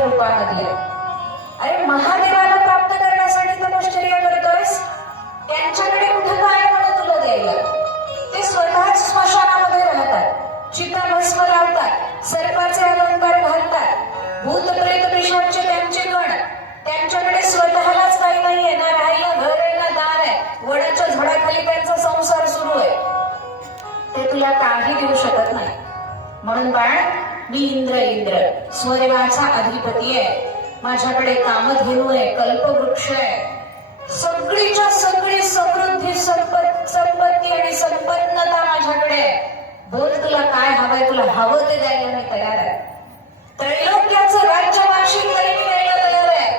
रूपामध्ये अरे महादेवाला प्राप्त करण्यासाठी तपश्चर्या करतोयस? त्यांच्याकडे कुठं काय म्हणून तुला द्यायला? ते स्वतःच स्मशानामध्ये राहतात. चिता भस्म लावतात सर्पाचे अलंकार घालतात. भूत प्रेत पिशाचे त्यांचे गण त्यांच्याकडे स्वतःलाच काही नाहीये. ना राहायला घर आहे ना दार आहे. वडाच्या झाडाखाली त्यांचा संसार सुरू आहे. ते तुला काही देऊ शकत नाही. म्हणून बाळ मी इंद्र इंद्र. स्वदेवाचा अधिपती आहे. माझ्याकडे कामधेनू आहे कल्पवृक्ष आहे. सगळीच्या सगळी समृद्धी संपत संपत्ती आणि संपन्नता माझ्याकडे बोल तुला काय हवंय तुला हवं ते द्यायला मी तयार आहे. त्रैलोक्याचं राज्य वार्षिक मी द्यायला तयार आहे.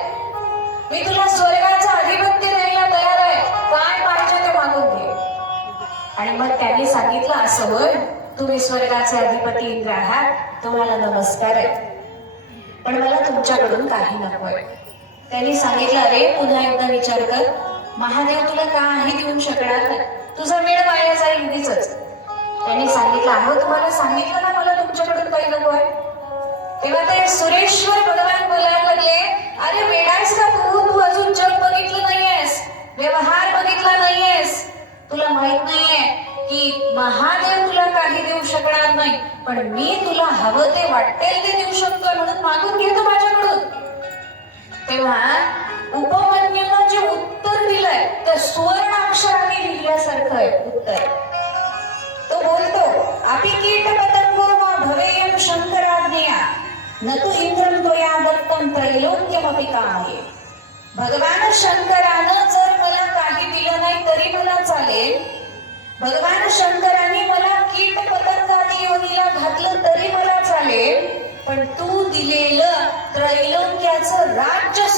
मी तुला स्वर्गाचं अधिपत्य द्यायला तयार आहे. काय पाहिजे ते मागून घे. आणि मग त्यांनी सांगितलं असं होय तुम्ही स्वर्गाचे अधिपती इंद्र आहात तुम्हाला नमस्कार. आहे पण मला तुमच्याकडून काही नकोय त्यांनी सांगितलं अरे पुन्हा एकदा विचार कर. महादेव तुला काही देऊ शकणार नाही? तुझा वेळ वाया जाईल इथेच त्यांनी सांगितलं अहो तुम्हाला सांगितलं ना मला तुमच्याकडून काही नको आहे. तेव्हा ते सुरेश्वर भगवान बोलायला लागले अरे वेडायस का तू? तू अजून जग बघितलं नाहीयेस. व्यवहार बघितला नाहीयेस. तुला माहीत नाहीये की महादेव तुला काही देऊ शकणार नाही पण मी तुला हवं ते वाटेल ते देऊ शकतो म्हणून मागून घेतो माझ्याकडून. तेव्हा उपमन्यूनं जे उत्तर दिलंय तर सुवर्ण अक्षराने लिहिल्यासारखं आहे उत्तर. तो बोलतो अपिकीट कीट भवेयम शंकराज्ञया न तु इंद्रं त्वया दत्तं त्रैलोक्यमपि कामये. भगवान शंकरानं जर मला काही दिलं नाही तरी मला चालेल भगवान शंकराने मला कीट पतंगाने योनीला घातलं तरी मला चालेल पण तू दिलेलं त्रैलोक्याचं राज्य